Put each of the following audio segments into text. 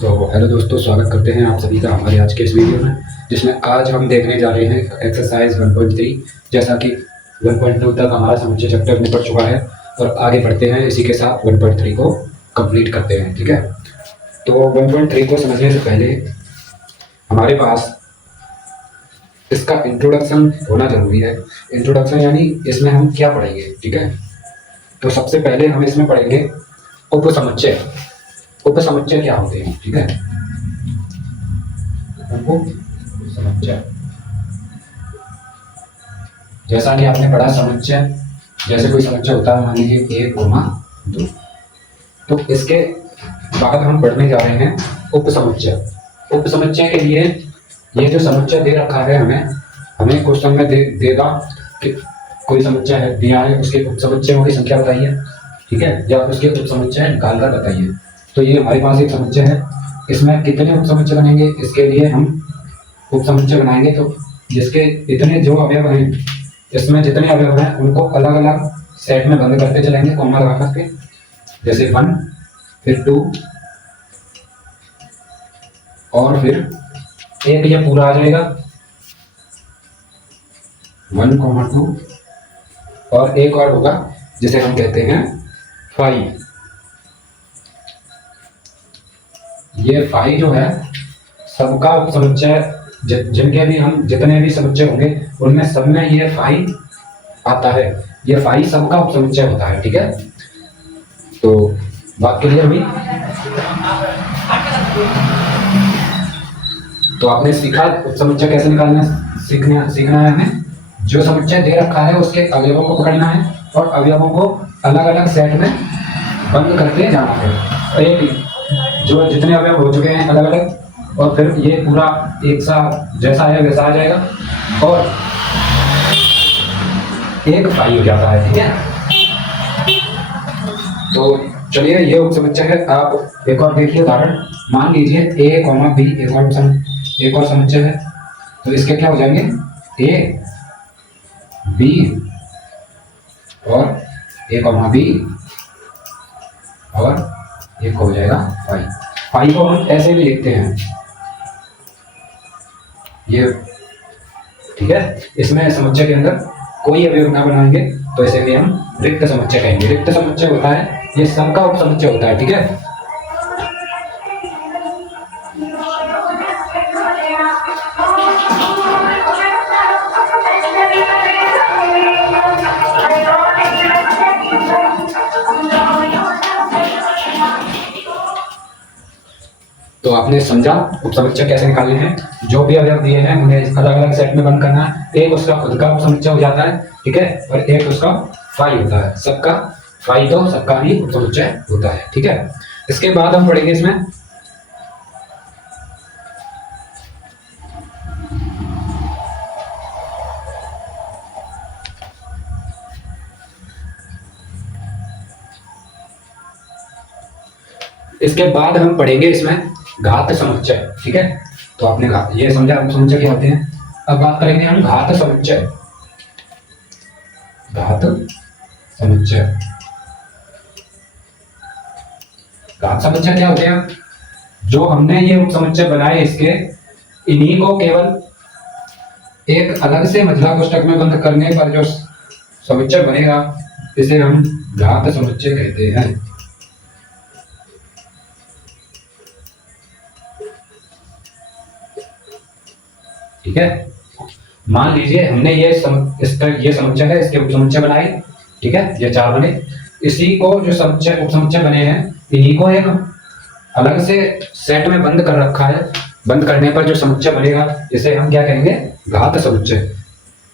तो हेलो दोस्तों, स्वागत करते हैं आप सभी का हमारे आज के इस वीडियो में, जिसमें आज हम देखने जा रहे हैं एक्सरसाइज 1.3। जैसा कि 1.2 तक हमारा समुच्चय चैप्टर निपट चुका है और आगे बढ़ते हैं, इसी के साथ 1.3 को कंप्लीट करते हैं। ठीक है, तो 1.3 को समझने से पहले हमारे पास इसका इंट्रोडक्शन होना जरूरी है। इंट्रोडक्शन यानी इसमें हम क्या पढ़ेंगे। ठीक है, तो सबसे पहले हम इसमें पढ़ेंगे उपसमुच्चय। उपसमुच्चय क्या होते हैं। ठीक है, उपसमुच्चय जैसा कि आपने पढ़ा समुच्चय, जैसे कोई समुच्चय होता है, मान लीजिए 1, 2, तो इसके बाद हम पढ़ने जा रहे हैं उपसमुच्चय। उपसमुच्चय के लिए ये जो समुच्चय दे रखा है हमें क्वेश्चन में देगा कि कोई समुच्चय है दिया है, उसके उपसमुच्चयों की संख्या बताइए। ठीक है, या उसके उपसमुच्चय निकाल कर बताइए। तो ये हमारे पास एक समुच्चय है, इसमें कितने उपसमुच्चय बनेंगे, इसके लिए हम उपसमुच्चय बनाएंगे। तो जिसके इतने जो अवयव हैं, इसमें जितने अवयव हैं उनको अलग अलग सेट में बंद करते चलेंगे कॉमा लगा करके। जैसे 1, फिर 2 और फिर 1, ये पूरा आ जाएगा 1, 2 और एक और होगा जिसे हम कहते हैं 5। ये 5 जो है सबका उपसमुच्चय, जिनके भी हम जितने भी समुच्चय होंगे उनमें सब में ये 5 आता है। ये 5 सबका उपसमुच्चय होता है। ठीक है, तो बात क्लियर हुई। तो आपने सीखा उपसमुच्चय कैसे निकालना, सीखना है हमें। जो समुच्चय दे रखा है उसके अवयवों को पकड़ना है और अवयवों को अलग अलग सेट में बंद करते जाना है। और एक जो जितने अवयव हो चुके हैं अलग अलग, और फिर ये पूरा एक सा जैसा है वैसा आ जाएगा और एक 5 हो जाता है। ठीक है, तो चलिए ये उपसमुच्चय है। आप एक और देखिए उदाहरण, मान लीजिए a, b एक और समुच्चय है। तो इसके क्या हो जाएंगे, a, b और a, b और एक हो जाएगा 5 को हम ऐसे भी लिखते हैं ये। ठीक है, इसमें समुच्चय के अंदर कोई अवयव ना बनाएंगे तो इसे भी हम रिक्त समुच्चय कहेंगे। रिक्त समुच्चय होता है ये सबका उपसमुच्चय होता है। ठीक है, तो आपने समझा उपसमुच्चय कैसे निकालने हैं। जो भी अवयव दिए हैं उन्हें अलग अलग सेट में बंद करना है। एक उसका खुद का उपसमुच्चय हो जाता है, ठीक है, और एक उसका 5 होता है। सबका 5 तो सबका भी उपसमुच्चय होता है। ठीक है, इसके बाद हम पढ़ेंगे इसमें इसमें घात समुच्चय। ठीक है, तो आपने ये समझा उपसमुच्चय क्या होते हैं। अब बात करेंगे हम घात समुच्चय। घात समुच्चय, घात समुच्चय क्या होते हैं, जो हमने ये उपसमुच्चय बनाए इसके इन्हीं को केवल एक अलग से मझला कोष्ठक में बंद करने पर जो समुच्चय बनेगा इसे हम घात समुच्चय कहते हैं। ठीक है, मान लीजिए हमने ये समुच्चय है, इसके उपसमुच्चय बनाए। ठीक है, ये 4 बने। इसी को जो समुच्चय उपसमुच्चय बने हैं इन्हीं को एक अलग से सेट में बंद कर रखा है। बंद करने पर जो समुच्चय बनेगा इसे हम क्या कहेंगे, घात समुच्चय।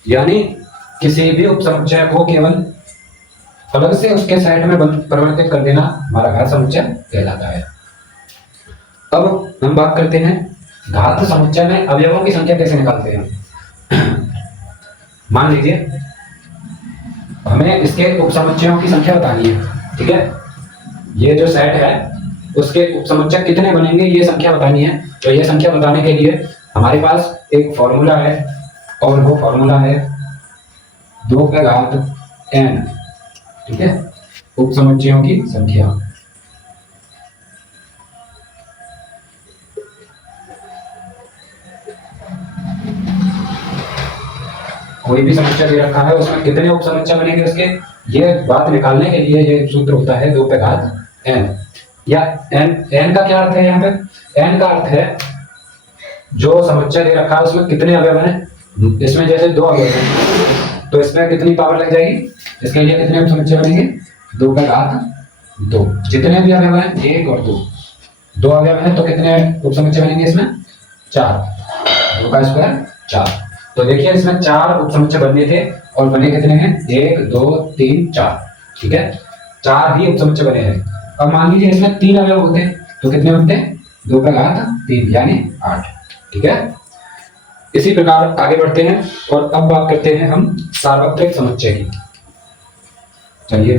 यानी किसी भी उपसमुच्चय को केवल अलग से उसके सेट में परिवर्तित कर देना हमारा घात समुच्चय कहलाता है। अब हम बात करते हैं घात समुच्चय में अवयवों की संख्या कैसे निकालते हैं। मान लीजिए हमें इसके उपसमुच्चयों की संख्या बतानी है। ठीक है, ये जो सेट है उसके उपसमुच्चय कितने बनेंगे ये संख्या बतानी है। तो ये संख्या बताने के लिए हमारे पास एक फॉर्मूला है और वो फॉर्मूला है 2 का घात n। ठीक है, उपसमुच्चयों की संख्या। कोई भी समुच्चय दे रखा है उसमें कितने उप समुच्चय बनेंगे उसके, ये बात निकालने के लिए ये सूत्र होता है 2 पे घात n। या n का क्या अर्थ है, यहाँ पे n का अर्थ है जो समुच्चय दे रखा है उसमें कितने अवयव हैं। इसमें जैसे 2 अवयव हैं तो इसमें कितनी पावर लग जाएगी, इसके लिए कितने उप समुच्चय बनेंगे, 2 पे घात 2। जितने भी अवयव हैं 1 और 2 अवयव हैं तो कितने उप समुच्चय बनेंगे इसमें, 4, 2 का स्क्वायर 4। तो देखिए इसमें 4 उप समुच्चय बनने थे और बने कितने हैं, 1 2 3 4, ठीक है, 4 ही उप समुच्चय बने हैं। अब मान लीजिए इसमें 3 अवयव होते तो कितने होते, 2 का घात 3 यानी 8, ठीक है। इसी प्रकार आगे बढ़ते हैं और अब बात करते हैं हम सार्वत्रिक समुच्चय की। चलिए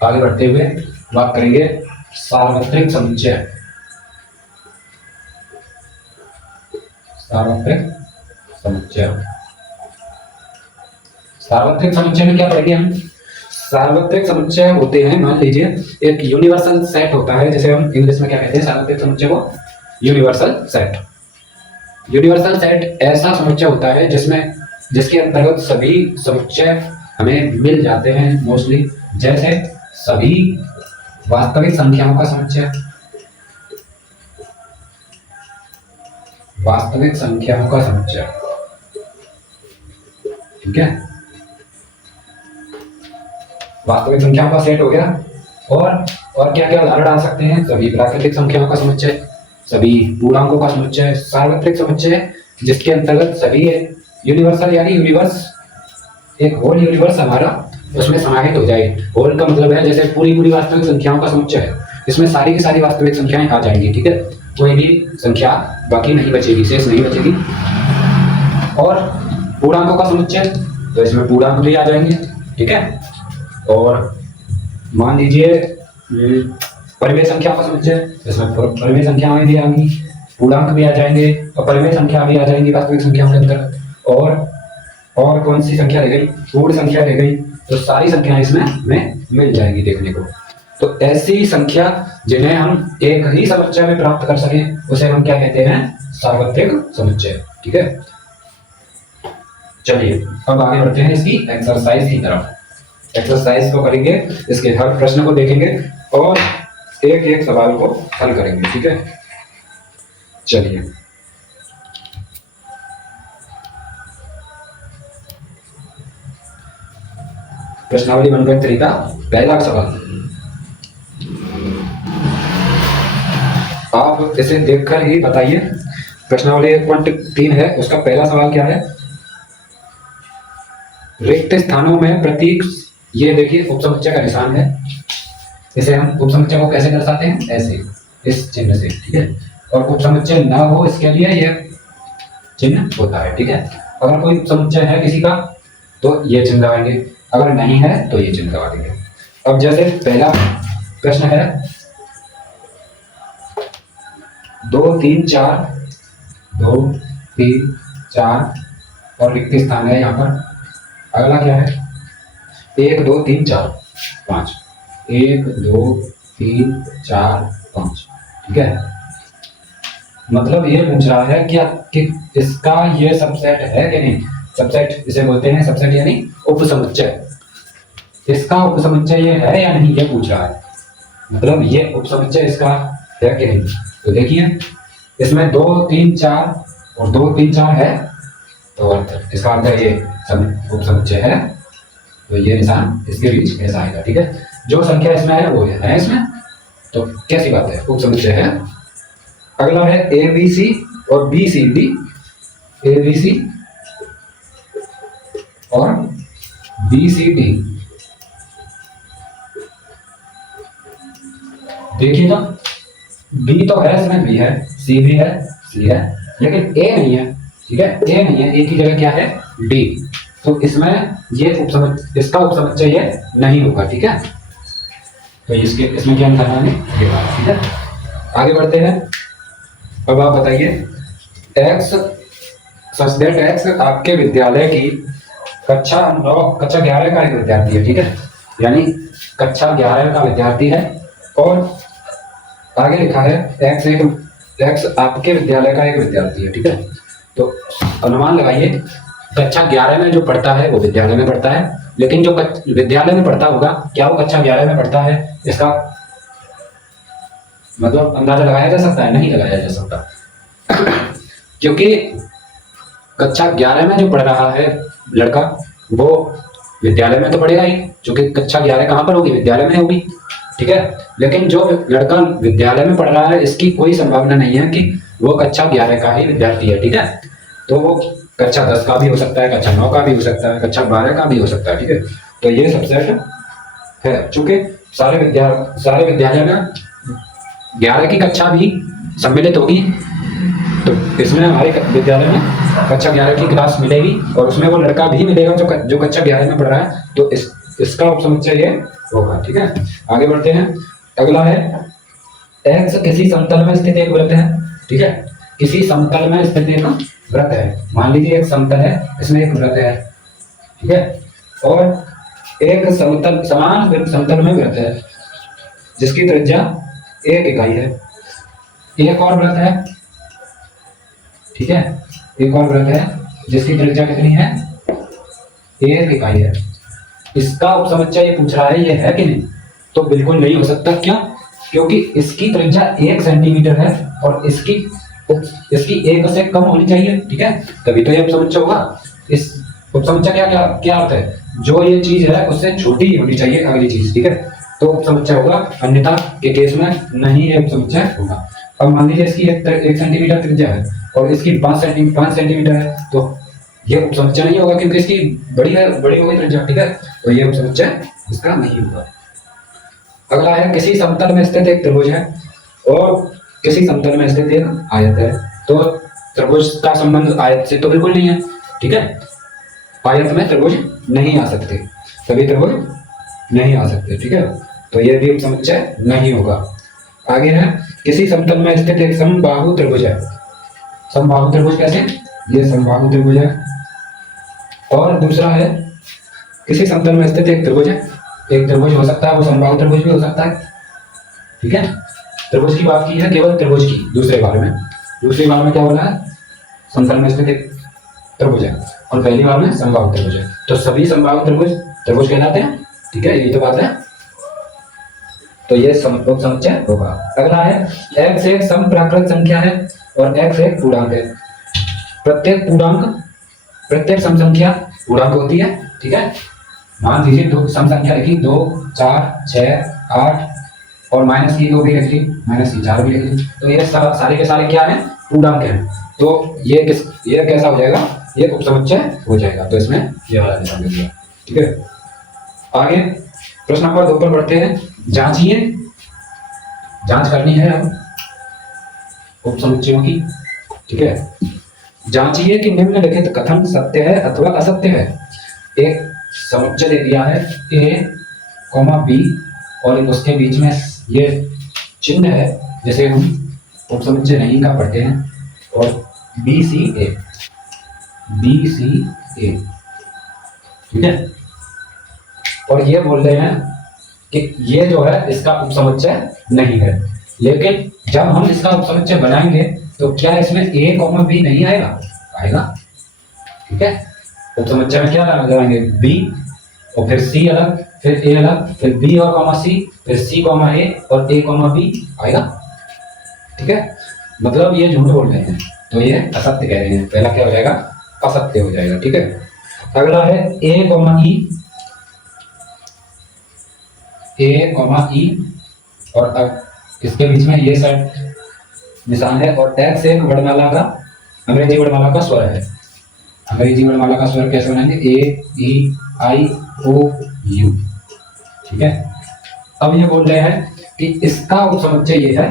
आगे बढ़ते हुए बात करेंगे सार्वत्रिक समुच्चय। सार्वत्रिक समुच्चय, सार्वत्रिक समुच्चय में क्या पढ़ेंगे हम, सार्वत्रिक समुच्चय होते हैं, मान लीजिए एक यूनिवर्सल सेट होता है, जैसे हम इंग्लिश में क्या कहते हैं सार्वत्रिक समुच्चय को, यूनिवर्सल सेट। यूनिवर्सल सेट ऐसा समुच्चय होता है जिसके अंतर्गत सभी समुच्चय हमें मिल जाते हैं मोस्टली, जैसे सभी वास्तविक संख्याओं का समुच्चय, वास्तविक संख्याओं का समुच्चय, ठीक है, वास्तविक संख्याओं का सेट हो गया। और क्या क्या उदाहरण डाल सकते हैं, सभी प्राकृतिक संख्याओं का समुच्चय, सभी पूर्णांकों का समुच्चय। सार्वत्रिक समुच्चय जिसके अंतर्गत सभी यूनिवर्सल यानी यूनिवर्स, एक होल यूनिवर्स हमारा उसमें समाहित हो जाए। होल का मतलब है जैसे पूरी वास्तविक संख्याओं का समुच्चय है, इसमें सारी की सारी वास्तविक संख्याएं आ जाएंगी, ठीक है, कोई भी संख्या बाकी नहीं बचेगी, शेष नहीं बचेगी। और पूर्णांकों का समुच्चय तो इसमें पूर्णांक भी आ जाएंगे, ठीक है। और मान लीजिए परिमेय संख्या का समुच्चय, इसमें परिमेय संख्याएं भी आएंगी, पूर्णांक भी आ जाएंगे और परिमेय संख्या भी आ जाएंगी वास्तविक संख्याओं के अंदर। और कौन सी संख्या रह गई, पूर्ण संख्या रह गई, तो सारी संख्याएं इसमें हमें मिल जाएंगी देखने को। तो ऐसी संख्या जिन्हें हम एक ही समुच्चय में प्राप्त कर सकें उसे हम क्या कहते हैं, सार्वत्रिक समुच्चय, ठीक है। चलिए अब आगे बढ़ते हैं इसकी एक्सरसाइज की तरफ। एक्सरसाइज को करेंगे, इसके हर प्रश्न को देखेंगे और एक एक सवाल को हल करेंगे, ठीक है। चलिए प्रश्नावली बनकर तरीका, पहला सवाल, आप इसे देखकर ही बताइए। प्रश्नावली 1.3 है, उसका पहला सवाल क्या है, रिक्त स्थानों में प्रतीक, ये देखिए उपसमुच्चय का निशान है, इसे हम उपसमुच्चय को कैसे दर्शाते हैं, ऐसे, इस चिन्ह से, ठीक है। और उपसमुच्चय ना हो इसके लिए यह चिन्ह होता है, ठीक है। अगर कोई उपसमुच्चय है किसी का तो ये चिन्ह लगाएंगे, अगर नहीं है तो ये चिन्ह लगा देंगे। अब जैसे पहला प्रश्न है 2 3 4, 2 3 4 और रिक्त स्थान है यहाँ पर। अगला क्या है, 1 2 3 4 5, 1 2 3 4 5, ठीक है। मतलब ये पूछ रहा है क्या कि इसका ये सबसेट है कि नहीं, सबसेट इसे बोलते हैं, सबसेट यानी उपसमुच्चय, इसका उपसमुच्चय ये है या नहीं ये पूछ रहा है, मतलब ये उपसमुच्चय इसका है कि नहीं। तो देखिए इसमें 2 3 4 और 2 3 4 है, तो इसका अर्थ है ये उपसमुच्चय है, तो ये निशान इसके बीच ऐसा आएगा, ठीक है। जो संख्या इसमें है वो है इसमें, तो कैसी बात है, उपसमुच्चय है। अगला है ABC और BCD, ABC और BCD, देखिए ना, B तो है इसमें, B है, C भी है, C है, लेकिन A नहीं है, ठीक है, A नहीं है, A की जगह क्या है, D, तो इसमें ये इसका उपसमुच्चय ये नहीं होगा, ठीक है। तो इसमें क्या निकालना है, ये बात, ठीक है। आगे बढ़ते हैं, अब आप बताइए, X सच दैट X आपके विद्यालय की कक्षा 11 का एक विद्यार्थी है, ठीक है, यानी कक्षा 11 का विद्यार्थी है। और आगे लिखा है X आपके विद्यालय का एक विद्यार्थी है, ठीक है। तो अनुमान लगाइए, कक्षा 11 में जो पढ़ता है वो विद्यालय में पढ़ता है, लेकिन जो विद्यालय में पढ़ता होगा क्या वो कक्षा 11 में पढ़ता है, इसका मतलब अंदाजा लगाया जा सकता है? नहीं लगाया जा सकता क्योंकि कक्षा 11 में जो पढ़ रहा है लड़का वो विद्यालय में तो पढ़ेगा ही, क्योंकि कक्षा 11 कहाँ पर होगी? विद्यालय में होगी, ठीक है। लेकिन जो लड़का विद्यालय में पढ़ रहा है इसकी कोई संभावना नहीं है कि वो कक्षा 11 का ही विद्यार्थी है, ठीक है। तो वो कक्षा 10 का भी हो सकता है, कक्षा 9 का भी हो सकता है, कक्षा 12 का भी हो सकता है, ठीक है। तो ये सबसेट है, चूंकि सारे विद्यालय में 11 की कक्षा भी सम्मिलित होगी, तो इसमें हमारे विद्यालय में कक्षा 11 की क्लास मिलेगी और उसमें वो लड़का भी मिलेगा जो कक्षा 11 में पढ़ रहा है, तो इसका उपसमुच्चय ये होगा, ठीक है। आगे बढ़ते हैं, अगला है एक्स किसी समतल में स्थित एक वृत्त है, ठीक है। किसी समतल में स्थित एक वृत्त है, मान लीजिए एक समतल है, इसमें एक वृत्त है, ठीक है, और एक समतल समान समतल में वृत्त है जिसकी त्रिज्या 1 इकाई है। एक और वृत्त है, ठीक है, एक और वृत्त है जिसकी त्रिज्या कितनी है? 1 इकाई है। इसका उपसमुच्चय ये पूछ रहा है, ये है कि नहीं? तो बिल्कुल नहीं हो सकता। क्यों? क्योंकि इसकी त्रिज्या 1 सेंटीमीटर है और इसकी 1 से कम होनी चाहिए, ठीक है, तभी तो ये उपसमुच्चय होगा। इस उपसमुच्चय क्या अर्थ है? जो ये चीज है उससे छोटी ही होनी चाहिए अगली चीज, ठीक है, तो उपसमुच्चय होगा, अन्यथा के केस में नहीं ये उपसमुच्चय होगा। अब मान लीजिए इसकी 1 सेंटीमीटर त्रिज्या है और इसकी 5 सेंटीमीटर है, तो ये उपसमुच्चय नहीं होगा क्योंकि इसकी बड़ी होगी त्रिज्या, ठीक है, तो ये उपसमुच्चय इसका नहीं होगा। अगला है किसी समतल में स्थित एक त्रिभुज है और किसी समतल में स्थित एक आयत है, तो त्रिभुज का संबंध आयत से तो बिल्कुल नहीं है, ठीक है, आयत में त्रिभुज नहीं आ सकते, सभी त्रिभुज नहीं आ सकते, ठीक है, तो ये भी उपसमुच्चय नहीं होगा। आगे है किसी समतल में स्थित एक समबाहु त्रिभुज है। समबाहु त्रिभुज कैसे? ये समबाहु त्रिभुज है। और दूसरा है किसी समतल में स्थित एक त्रिभुज है, एक त्रिभुज हो सकता है, वो समबाहु त्रिभुज भी हो सकता है, ठीक है। त्रिभुज की बात की है केवल त्रिभुज की, दूसरे बार में क्या बोला है? समतल में स्थित एक त्रिभुज है और पहली बार में समबाहु त्रिभुज है, तो सभी समबाहु त्रिभुज कहलाते हैं, ठीक है, यही तो बात है, तो ये उपसमुच्चय होगा। अगला है x एक समप्राकृत संख्या है और x एक पूर्णांक है। प्रत्येक सम संख्या पूर्णांक होती है, ठीक है। मान लीजिए दो सम संख्या लिखी, 2, 4, 6, 8 और माइनस की 2 भी लिख ली, माइनस की 4 भी लिख ली, तो ये सारे के सारे क्या है? पूर्णांक हैं। तो ये कैसा हो जाएगा? ये उपसमुच्चय हो जाएगा, तो इसमें ये वाला निशान लग गया, ठीक है। आगे प्रश्न नंबर 2 पर बढ़ते हैं। जांचिए, जांच करनी है अब उपसमुच्चयों की, ठीक है। जांचिए कि निम्नलिखित कथन सत्य है अथवा असत्य है। एक समुच्चय दे दिया है a, b और उसके बीच में ये चिन्ह है, जैसे हम उपसमुच्चय नहीं का पढ़ते हैं, और b c a, ठीक है। और ये बोल रहे हैं कि ये जो है इसका उपसमुच्चय नहीं है, लेकिन जब हम इसका उपसमुच्चय बनाएंगे तो क्या इसमें a, b नहीं आएगा? ठीक है। उपसमुच्चय में क्या लगाएंगे? b और फिर c अलग, फिर a अलग, फिर b और c, फिर c, a और a, b आएगा, ठीक है। मतलब ये झूठ बोल रहे हैं, तो ये असत्य कह रहे हैं। पहला क्या हो जाएगा? असत्य हो जाएगा, ठीक है। अगला है a, e और अब इसके बीच में ये सेट निशान है और x एक वर्णमाला का, अंग्रेजी वर्णमाला का स्वर है। अंग्रेजी वर्णमाला का स्वर कैसे बनाएंगे? a, e, i, o, u, ठीक है। अब ये बोल रहे हैं कि इसका उपसमुच्चय ये है,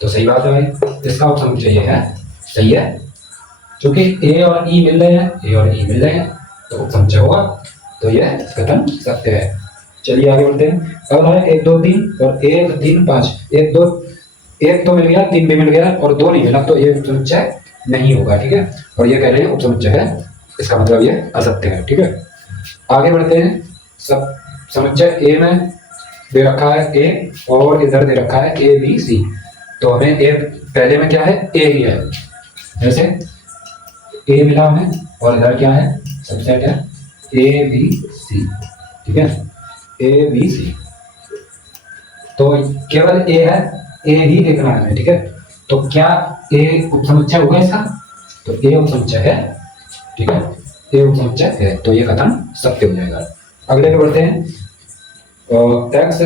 तो सही बात है भाई, इसका उपसमुच्चय ये है, सही है, क्योंकि a और e मिल रहे हैं, तो उपसमुच्चय होगा, तो ये कथन सत्य है। चलिए आगे बढ़ते हैं। अब है 1, 2, 3 और 1, 3, 5, 1 तो मिल गया, 3 भी मिल गया और 2 नहीं मिला, तो ये उपसमुच्चय नहीं होगा, ठीक है। और ये कह रहे हैं उपसमुच्चय है, इसका मतलब ये असत्य है, ठीक है। आगे बढ़ते हैं। सब समुच्चय ए में दे रखा है a और इधर दे रखा है a, b, c, तो हमें a पहले में क्या है? a ही है, जैसे ए मिला हमें और इधर क्या है, सबसेट है ए बी सी, ठीक है, ए बी सी। तो केवल ए है, ए ही देखना है, ठीक है। तो क्या ए उपसमुच्चय होगा इसका, तो ए उपसमुच्चय है, ठीक है, ए उपसमुच्चय है, तो ये कथन सत्य हो जाएगा। अगले पे बढ़ते हैं। एक्स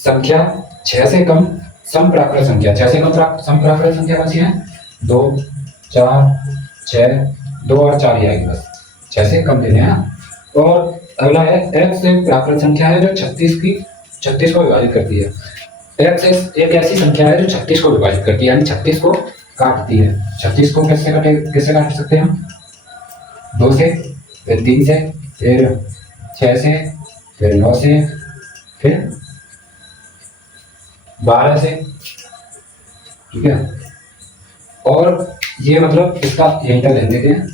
संख्या 6 से कम समप्राकृत संख्या, 6 से कम समप्राकृत संख्या कौन सी है, 2 4 6, 2 और 4 ही आएगी बस, 6 से कम लेने हैं। और अगला है एक्स प्राकृत संख्या है जो 36 को विभाजित करती है। एक्स एक ऐसी संख्या है जो 36 को विभाजित करती है, यानी 36 को काटती है। 36 को कैसे काट सकते हैं हम, 2 से, फिर 3 से, फिर 6 से, फिर 9 से, फिर 12 से, ठीक है। और ये मतलब इसका यहीं तक ध्यान देते हैं।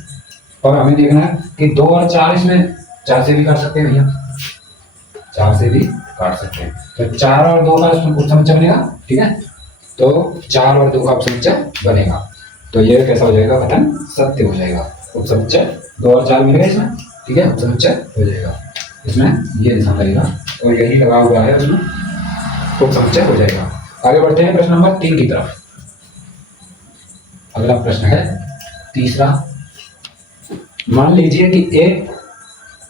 और हमें देखना है कि 2 और 4 इसमें 4 से भी काट सकते हैं भैया, 4 से भी काट सकते हैं। तो 4 और 2 का उपसमुच्चय बनेगा, ठीक है। तो 4 और 2 का उपसमुच्चय बनेगा, तो ये कैसा हो जाएगा, कथन सत्य हो जाएगा। उपसमुच्चय 2 और 4 मिल गए इसमें, ठीक है, उपसमुच्चय हो जाएगा। इसमें ये निशान लगेगा और यही लगा हुआ है, उसमें उपसमुच्चय हो जाएगा। आगे बढ़ते हैं प्रश्न नंबर 3 की तरफ। अगला प्रश्न है तीसरा। मान लीजिए कि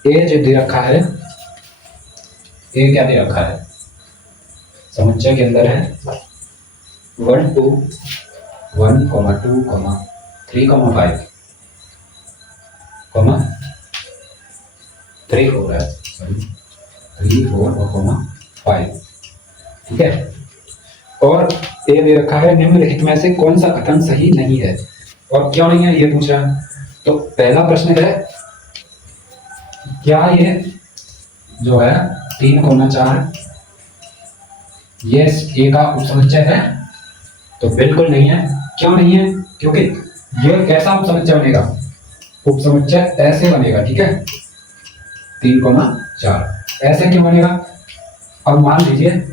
ए जो दे रखा है, ए क्या दे रखा है, समुच्चय के अंदर है 1 2 1 2 3 5 3 4 है, 3 4 और 5, ठीक है। और ए दे रखा है निम्नलिखित में से कौन सा कथन सही नहीं है, और क्यों नहीं है ये पूछ रहा है। तो पहला प्रश्न है, क्या ये जो है 3,4 ये ए का उपसमुच्चय है, तो बिल्कुल नहीं है। क्यों नहीं है, क्योंकि ये कैसा उपसमुच्चय बनेगा, उपसमुच्चय ऐसे बनेगा, ठीक है, 3,4 ऐसे क्यों बनेगा। अब मान लीजिए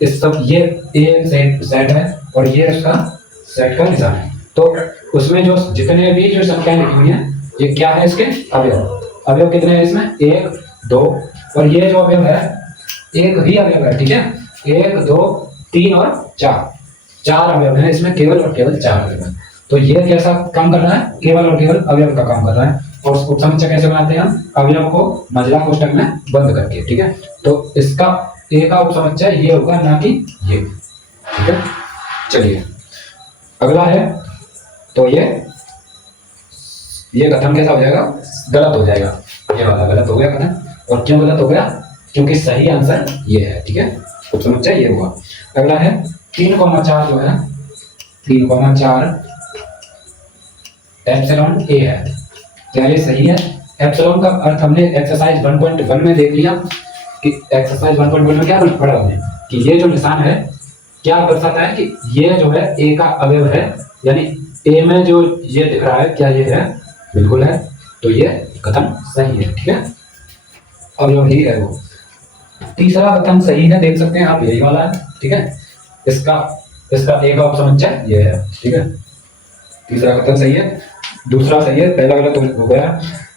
इस सब ये ए सेट है और ये उसका सेट का निशान है, तो उसमें जो जितने भी जो संख्याएं लिखी हुई हैं ये क्या है, इसके अवयव कितने हैं इसमें, 1 2, और ये जो अवयव है एक ही अवयव है, ठीक है, 1 2 3 और 4 अवयव है इसमें, केवल और केवल 4 अवयव है। तो ये कैसा काम कर रहा है, केवल और केवल अवयव का काम कर रहा है। और उपसमुच्चय कैसे बनाते हैं हम, अवयव को मझला कोष्ठक में बंद करके, ठीक है। तो इसका ए का उपसमुच्चय ये होगा, ना कि ये, ठीक है। चलिए अगला है, तो ये कथन कैसा हो जाएगा, गलत हो जाएगा, ये वाला गलत हो गया कथन। और क्यों गलत हो गया, क्योंकि सही आंसर ये है, ठीक है, उपसमुच्चय ये हुआ। अगला है 3,4 जो है, 3,4 एप्सिलॉन ए है, क्या ये सही है। एप्सिलॉन का अर्थ हमने एक्सरसाइज 1.1 में देख लिया कि एक्सरसाइज 1.1 में क्या पढ़ा हमने, कि ये जो निशान है क्या दर्शाता है कि ये जो है ए का अवयव है, यानी ए में जो ये दिख रहा है क्या ये है, बिल्कुल है, तो ये कथन सही है, ठीक है, अवयव ही है वो। तीसरा कथन सही है, देख सकते हैं आप, यही वाला है, ठीक है, इसका ए का उपसमुच्चय ये है, ठीक है, तीसरा कथन सही है। दूसरा सही है, पहला गलत हो गया।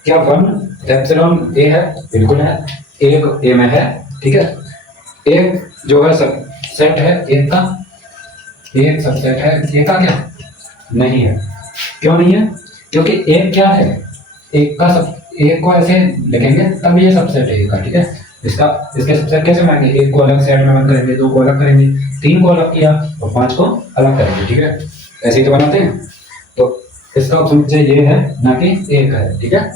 क्या 1 एप्सिलॉन ए है, बिल्कुल है, एक ए में है, ठीक है। एक जो है सब सेट है, एक का एक सबसेट है, एक का क्या नहीं है। क्यों नहीं है, क्योंकि एक क्या है, एक का सब, एक को ऐसे लिखेंगे तब ये सबसेट है एक का, ठीक है। इसके सबसेट कैसे बनाएंगे, एक को अलग सेट में बंद करेंगे, 2 को अलग करेंगे, 3 को अलग किया और 5 को अलग करेंगे, ठीक है, ऐसे ही तो बनाते हैं। तो इसका उपसमुच्चय ये है, ना कि एक है, ठीक है।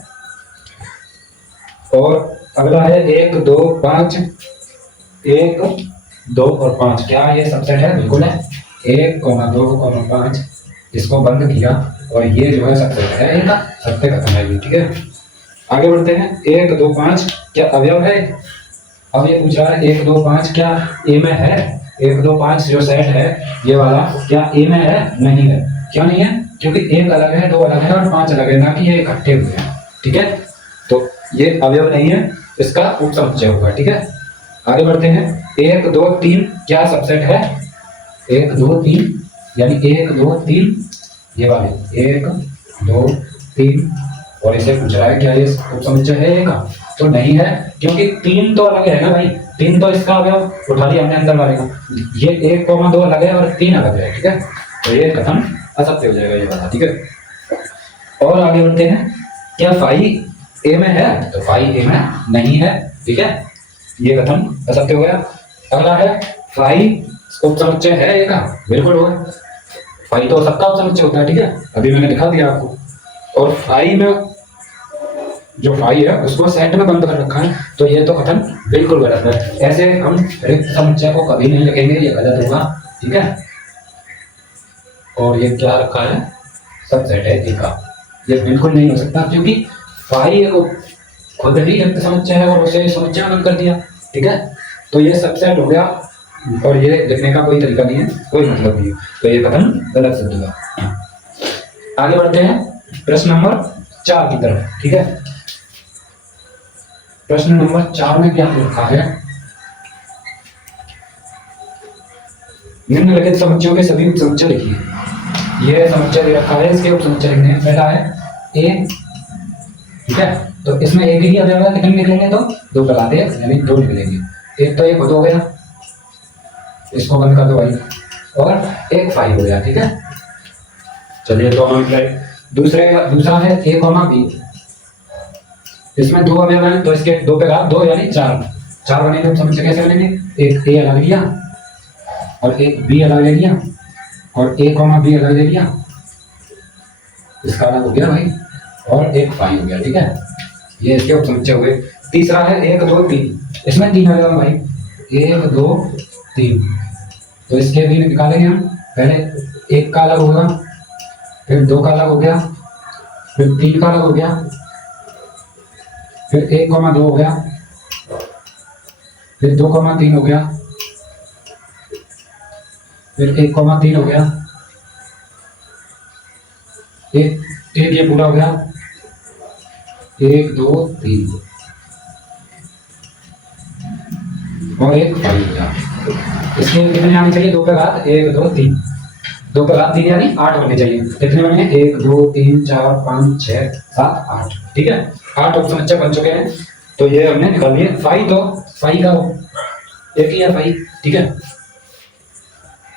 और अगला है 1 2 5, 1 2 और 5, क्या ये सबसेट है, बिल्कुल है, 1 2 5 इसको बंद किया और ये जो है सबसेट है, एक सत्य कथन है, ठीक है। आगे बढ़ते हैं, 1 2 5 क्या अवयव है। अब ये पूछ रहा है 1 2 5 क्या ए में है, 1 2 5 जो सेट है ये वाला क्या ए में है, नहीं है। क्यों नहीं है, क्योंकि 1 अलग है, 2 अलग है और 5 अलग है, ना कि ये इकट्ठे हुए हैं, ठीक है। तो ये अवयव नहीं है, इसका उपसमुच्चय होगा, ठीक है। आगे बढ़ते हैं, 1 2 3 क्या सबसेट है, 1 2 3 यानी 1 2 3 ये वाले 1 2 3 और इसे पूछ रहा है क्या ये उपसमुच्चय है ए का, तो नहीं है क्योंकि 3 तो अलग है ना भाई, 3 तो इसका अवयव उठा लिया हमने अंदर वाले का, ये 1,2 अलग है और 3 अलग है, ठीक है, तो ये कथन असत्य हो जाएगा ये वाला, ठीक है। और आगे बढ़ते हैं, क्या फाई ए में है, तो फाई ए में नहीं है, ठीक है, ये कथन असत्य हो गया। अगला है फाई उपसमुच्चय है ए का, बिल्कुल होगा, फाई तो सबका उपसमुच्चय होता है, ठीक है, अभी मैंने दिखा दिया आपको। और फाई में जो फाई है उसको सेट में बंद कर रखा है, तो ये तो कथन बिल्कुल गलत है, ऐसे हम रिक्त समुच्चय को कभी नहीं लिखेंगे, ये गलत होगा, ठीक है। और ये क्या रखा है, सबसेट है ए का, ये बिल्कुल नहीं हो सकता क्योंकि फाई को खुद ही रिक्त समुच्चय है और उसे समुच्चय बंद कर दिया, ठीक है, तो ये सबसेट हो गया और ये लिखने का कोई तरीका नहीं है, कोई मतलब नहीं है, तो ये कथन गलत सिद्ध होगा। आगे बढ़ते हैं प्रश्न नंबर 4 की तरफ, ठीक है। प्रश्न नंबर 4 में क्या लिखा है, निम्नलिखित समुच्चयों के सभी उपसमुच्चय लिखिए। यह समुच्चय दे रखा है, इसके उपसमुच्चय लिखने हैं। पहला है ए, ठीक है, तो इसमें एक ही अवयव है, कितने निकलेंगे, तो 2 लगाते हैं यानी 2 निकलेंगे। एक तो ये खुद हो गया, इसको बंद कर दो भाई, और एक फाई हो गया, ठीक है, चलिए दोनों निकले। दूसरा है ए कॉमा बी, इसमें 2 अवयव हैं, तो इसके 2 पे घात 2 यानी 4 बनेंगे। तो समुच्चय कैसे बनेंगे, एक ए अलग लिया और एक बी अलग ले लिया और ए कॉमा बी अलग ले लिया, इसका अलग हो गया भाई, और एक फाई हो गया, ठीक है, ये इसके उपसमुच्चय हुए। तीसरा है 1 2 3, इसमें 3 अवयव हैं भाई, 1 2 3, तो इसके भी निकालेंगे हम, पहले 1 का अलग होगा, फिर 2 का अलग हो गया, फिर 3 का अलग हो गया, फिर 1,2 हो गया, फिर 2,3 हो गया, फिर 1,3 हो गया, एक ये पूरा हो गया, 1 2 3 और एक फाई हो गया। इसके कितने आने चाहिए, 2 पे घात 1 2 3, 2 पे घात 3 यानी 8 होने चाहिए। कितने बने, 1 2 3 4 5 6 7 8, ठीक है, 8 उपसमुच्चय बन चुके हैं, तो ये हमने निकाल लिए। फाई तो फाई का एक ही है फाई, ठीक है।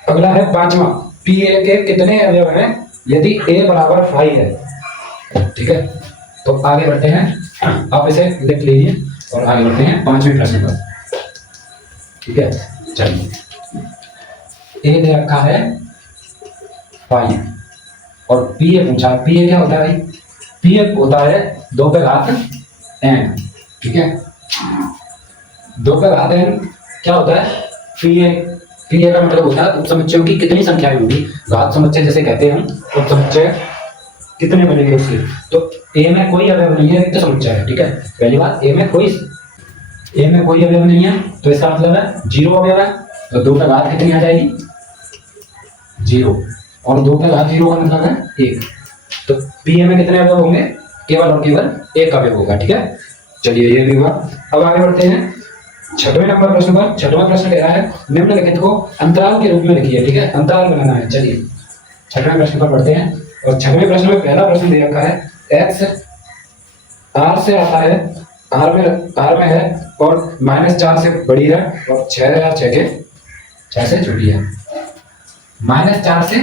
अगला है 5वां, पी ए के कितने अवयव हैं यदि ए बराबर फाई है, ठीक है, तो आगे बढ़ते हैं, आप इसे लिख लीजिए और आगे बढ़ते हैं 5वें प्रश्न पर, ठीक है। चलिए, ए दे रखा है फाई और पी ए पूछा, पी ए क्या होता है भाई, पी ए होता है 2 पे घात n, ठीक है, 2 पे घात n क्या होता है, पी ए का मतलब होता है उपसमुच्चयों की कितनी संख्याएं होंगी, घात समुच्चय जैसे कहते हैं हम, उपसमुच्चय कितने बनेंगे उसके, तो ए में कोई अवयव नहीं है, रिक्त समुच्चय है, ठीक है, पहली बात ए में कोई अवयव नहीं है, तो इसका मतलब है 0 अवयव है, तो 2 पे घात कितनी आ जाएगी 0, और 2 पे घात 0 का मतलब है 1, तो पी ए में कितने अवयव होंगे, केवल और केवल एक अवयव होगा, ठीक है। चलिए ये भी हुआ। अब आगे बढ़ते हैं 6वें नंबर प्रश्न पर। 6वां प्रश्न कह रहा है निम्नलिखित को अंतराल के रूप में लिखिए, ठीक है, अंतराल बनाना है। चलिए 6वें प्रश्न पर पढ़ते हैं, और 6वें प्रश्न में पहला प्रश्न दे रखा है, x r से आता है, r में है और -4 से बड़ी है और 6 से छोटी है, -4 से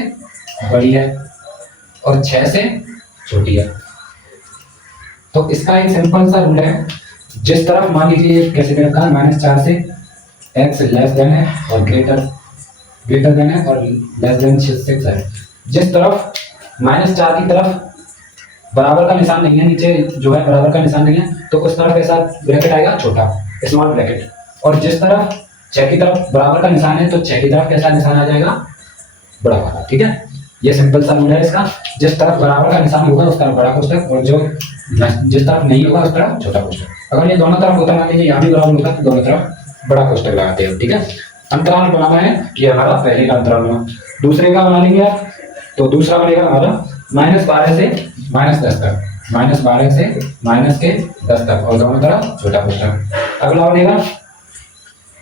बड़ी है और 6 से छोटी है, तो इसका एक सिंपल सा रूल है, जिस तरफ मान लीजिए कैसे दे रखा है, -4 से x लेस देन है और ग्रेटर देन है और लेस देन 6 है, जिस तरफ -4 की तरफ बराबर का निशान नहीं है, नीचे जो है बराबर का निशान नहीं है, तो उस तरफ ऐसा ब्रैकेट आएगा छोटा, स्मॉल ब्रैकेट, और जिस तरफ 6 की तरफ बराबर का निशान है तो 6 की तरफ कैसा निशान आ जाएगा, बड़ा वाला, ठीक है। ये सिंपल सा रूल है इसका, जिस तरफ बराबर का निशान होगा उस तरफ बड़ा कोष्ठक और जो जिस तरफ नहीं होगा उस तरफ छोटा कोष्ठक। अगर ये दोनों तरफ होता, मान लीजिए यहाँ भी बराबर होता तो दोनों तरफ बड़ा कोष्ठक लगाते हो, ठीक है। अंतराल बनाना है, ये हमारा पहले का अंतराल बना। दूसरे का बना लेंगे आप, तो दूसरा बनेगा हमारा -12 से -10 तक, -12 से -10 तक और दोनों तरफ छोटा कोष्ठक। अगला बनेगा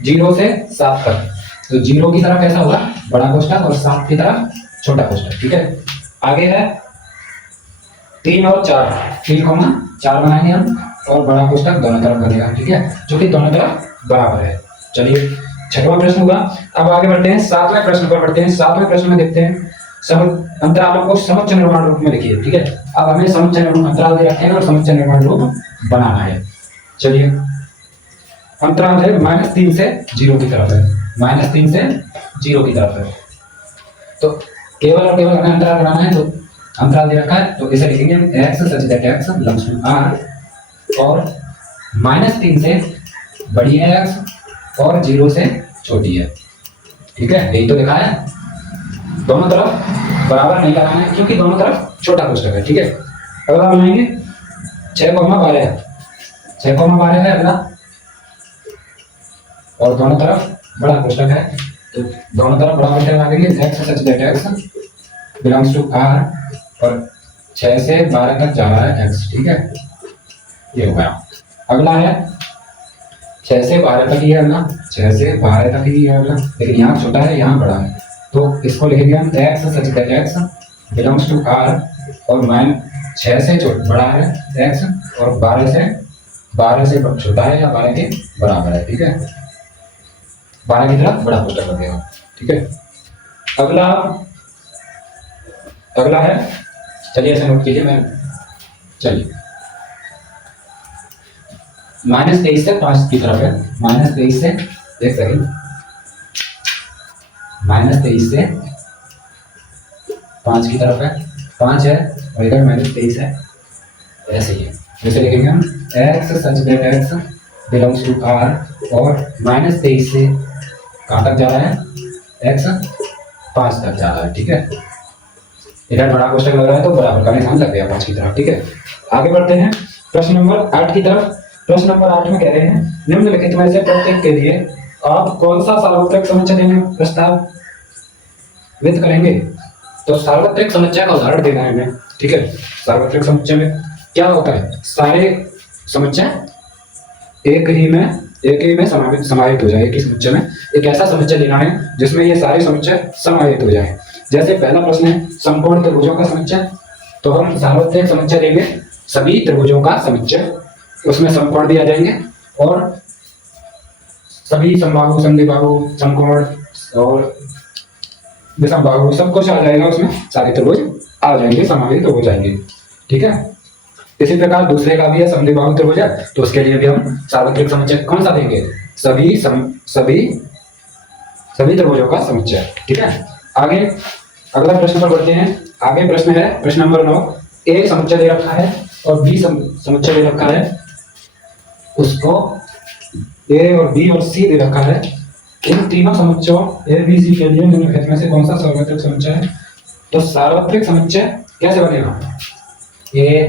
0 से 7 तक, तो 0 की तरफ कैसा होगा, बड़ा कोष्ठक और 7 की तरफ छोटा कोष्ठक, ठीक है। आगे है 3 और 4, 3,4 बनाएंगे हम और बड़ा कोष्टक दोनों तरफ बनेगा, ठीक है, जो कि दोनों तरफ बराबर है। चलिए 6वां प्रश्न हुआ। अब आगे बढ़ते हैं 7वें प्रश्न पर बढ़ते हैं। 7वें प्रश्न में देखते हैं अंतरालों को समुच्चय निर्माण रूप में लिखिए, ठीक है। अब हमें समुच्चय निर्माण अंतराल दे रखे हैं और समुच्चय निर्माण रूप बनाना है। चलिए अंतराल है -3 से 0 की तरफ है, -3 से 0 की तरफ है, तो केवल और केवल हमें अंतराल बनाना है, तो अंतराल दे रखा है तो इसे लिखेंगे x such that x belongs to r और -3 से बड़ी है x और 0 से छोटी है, ठीक है, यही तो लिखा है। दोनों तरफ बराबर नहीं लगाना है क्योंकि दोनों तरफ छोटा कोष्टक है, ठीक है। अगला बनाएंगे 6,12, 6,12 है अगला और दोनों तरफ बड़ा कोष्टक है, तो दोनों तरफ बड़ा कोष्टक लगाएंगे x such that x belongs to r और 6 से 12 तक जा रहा है x, ठीक है, ये हो गया। अगला है 6 से 12 तक ही है अगला, 6 से 12 तक ही है अगला, लेकिन यहाँ छोटा है यहाँ बड़ा है, तो इसको लिखेंगे हम x such that x belongs to r और 6 से बड़ा है x और 12 से छोटा है या 12 के बराबर है, ठीक है, 12 की तरफ बड़ा कोष्टक लगेगा, ठीक है। अगला है, चलिए ऐसे नोट कीजिए, मैं चलिए -23 से 5 की तरफ है, -23 से एक सेकंड, -23 से 5 की तरफ है, 5 है और इधर -23 है, ऐसे ही है, जैसे लिखेंगे हम x such that x belongs to r और -23 से कहाँ तक जा रहा है x 5 तक जा रहा है, ठीक है, इधर बड़ा कोष्टक लग रहा है तो बराबर का निशान लग गया 5 की तरफ, ठीक है। आगे बढ़ते हैं प्रश्न नंबर 8 की तरफ। प्रश्न नंबर 8 में कह रहे हैं निम्नलिखित में से प्रत्येक के लिए आप कौन सा सार्वत्रिक समुच्चय देने प्रस्तावित करेंगे। तो सार्वत्रिक समुच्चय का उदाहरण देना है हमें, ठीक है। सार्वत्रिक समुच्चय में क्या होता है, सारे समुच्चय एक ही में समाहित हो जाए, एक ही समुच्चय में एक ऐसा समुच्चय लेना है जिसमें ये सारे समुच्चय समाहित हो जाए। जैसे पहला प्रश्न है समकोण त्रिभुजों का समुच्चय, तो हम सार्वत्रिक समुच्चय लेंगे सभी त्रिभुजों का समुच्चय, उसमें समकोण भी आ जाएंगे और सभी समबाहु समद्विबाहु समकोण और विषमबाहु सब कुछ आ जाएगा, उसमें सारे त्रिभुज आ जाएंगे, समाहित हो जाएंगे, ठीक है। इसी प्रकार दूसरे का भी है समद्विबाहु त्रिभुज है, तो उसके लिए भी हम सार्वत्रिक समुच्चय कौन सा देंगे, सभी त्रिभुजों का समुच्चय, ठीक है। आगे अगला प्रश्न पर बढ़ते हैं। आगे प्रश्न है प्रश्न नंबर 9, ए समुच्चय दे रखा है और बी समुच्चय दे रखा है, उसको ए और बी और सी दे रखा है। इन तीनों समुच्चयों ए बी सी के लिए निम्नलिखित में से कौन सा सार्वत्रिक समुच्चय है। तो सार्वत्रिक समुच्चय कैसे बनेगा, ए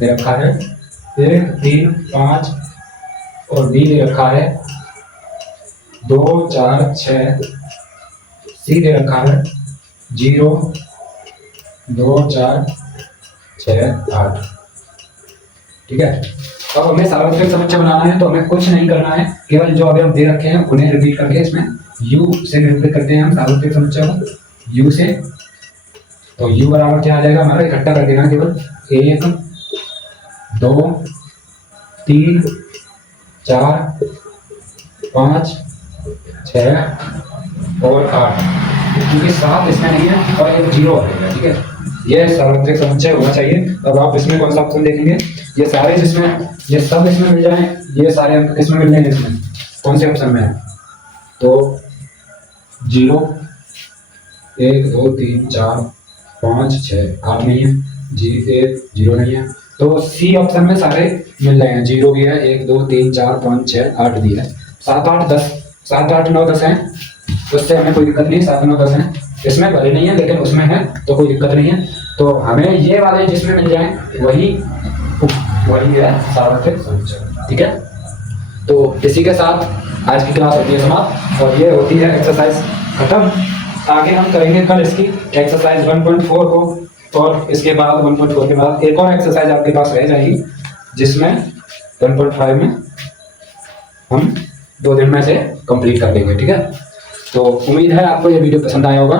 दे रखा है 1 3 5 और बी दे रखा है 2 4 6, सी दे रखा है 0 2 4 6 8, ठीक है। अब हमें सार्वत्रिक समुच्चय बनाना है तो हमें कुछ नहीं करना है, केवल जो अभी हम दे रखे हैं उन्हें रिपीट करके इसमें u से निरूपित करते हैं हम सार्वत्रिक समुच्चय को u से। तो u बराबर क्या आ जाएगा हमारा, इकट्ठा कर देना केवल 1 2 3 4 5 6 और 8, क्योंकि 7 इसमें नहीं है और एक 0 आ गया, ठीक है। यह सार्वत्रिक समुच्चय होना चाहिए। अब आप इसमें कौन सा ऑप्शन देखेंगे, ये सारे जिसमें ये सब इसमें मिल जाए, ये सारे अंक किसमें मिल जाएंगे, इसमें कौन से ऑप्शन में है, तो 0 1 2 3 4 5 6 8 नहीं है, 0 नहीं है, तो सी ऑप्शन में सारे मिल जाएंगे, 0 भी है, 1 2 3 4 5 6 8 भी है, 7 8 10 7 8 9 10 है, उससे हमें कोई दिक्कत नहीं, 7 9 10 है, इसमें भले नहीं है लेकिन उसमें है तो कोई दिक्कत नहीं है। तो हमें ये वाले जिसमें मिल जाए वही है सार्वत्रिक समुच्चय, ठीक है। तो इसी के साथ आज की क्लास होती है समाप्त और ये होती है एक्सरसाइज खत्म। आगे हम करेंगे कल इसकी एक्सरसाइज 1.4 को और इसके बाद 1.4 के बाद एक और एक्सरसाइज आपके पास रह जाएगी जिसमें 1.5 में हम 2 दिन में से कंप्लीट कर देंगे, ठीक है। तो उम्मीद है आपको ये वीडियो पसंद आया होगा।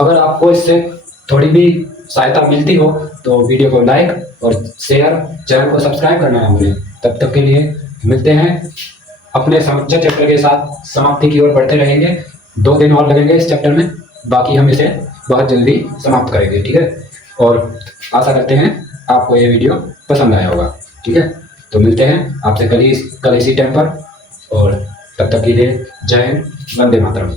अगर आपको इससे थोड़ी भी सहायता मिलती हो तो वीडियो को लाइक और शेयर, चैनल को सब्सक्राइब करना ना भूलें। तब तक के लिए मिलते हैं अपने समुच्चय चैप्टर के साथ, समाप्ति की ओर बढ़ते रहेंगे। 2 दिन और लगेंगे इस चैप्टर में, बाकी हम इसे बहुत जल्दी समाप्त करेंगे, ठीक है। और आशा करते हैं आपको ये वीडियो पसंद आया होगा, ठीक है। तो मिलते हैं आपसे कल इसी टाइम पर, और तब तक के लिए जय हिंद, वंदे मातरम।